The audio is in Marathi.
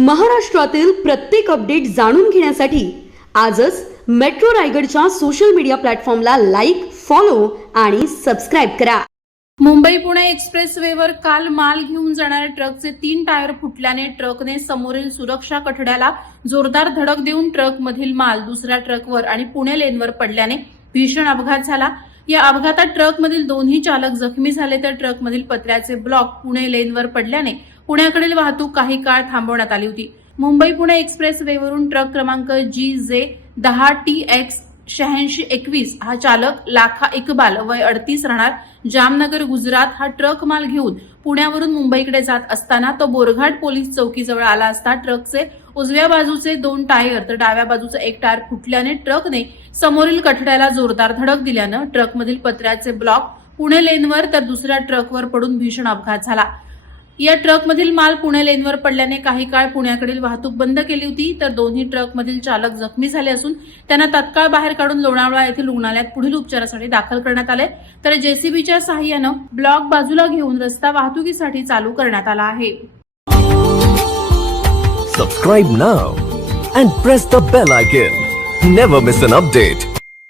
महाराष्ट्रातील प्रत्येक अपडेट जाणून घेण्यासाठी आजच मेट्रो रायगडच्या सोशल मीडिया प्लॅटफॉर्मला लाईक, फॉलो आणि सबस्क्राईब करा. मुंबई पुणे एक्सप्रेसवेवर काल माल घेऊन जाणाऱ्या ट्रकचे 3 टायर फुटल्याने ट्रकने समोरील सुरक्षा कठड्याला जोरदार धडक देऊन ट्रकमधील माल दुसऱ्या ट्रकवर आणि पुणे लेनवर पडल्याने भीषण अपघात झाला. या अपघातात ट्रकमधील दोन्ही चालक जखमी झाले तर ट्रकमधील पत्र्याचे ब्लॉक पुणे लेनवर पडल्याने पुण्याकडील वाहतूक काही काळ थांबवण्यात आली होती. मुंबई पुणे एक्सप्रेसवेवरून ट्रक क्रमांक GJ 10TX 8621 हा चालक लाखा इकबाल वय 38 राहणार जामनगर गुजरात हा ट्रक माल घेऊन पुण्यावरून मुंबईकडे जात असताना तो बोरघाट पोलीस चौकीजवळ आला असता ट्रकचे उजव्या बाजूचे 2 टायर तर डाव्या बाजूचा 1 टायर फुटल्याने ट्रकने समोरील कठड्याला जोरदार धडक दिल्यानं ट्रकमधील पत्र्याचे ब्लॉक पुणे लेनवर तर दुसऱ्या ट्रकवर पडून भीषण अपघात झाला. या ट्रकमधील माल पुणे लेनवर पडल्याने काही काळ पुण्याकडील वाहतूक बंद केली होती तर दोन्ही ट्रकमधील चालक जखमी झाले असून त्यांना तात्काळ बाहेर काढून लोणावळा येथील रुग्णालयात पुढील उपचारासाठी दाखल करण्यात आले तर JCBच्या सहाय्यानं ब्लॉक बाजूला घेऊन रस्ता वाहतुकीसाठी चालू करण्यात आला आहे. Subscribe now and press the bell icon. Never miss an update.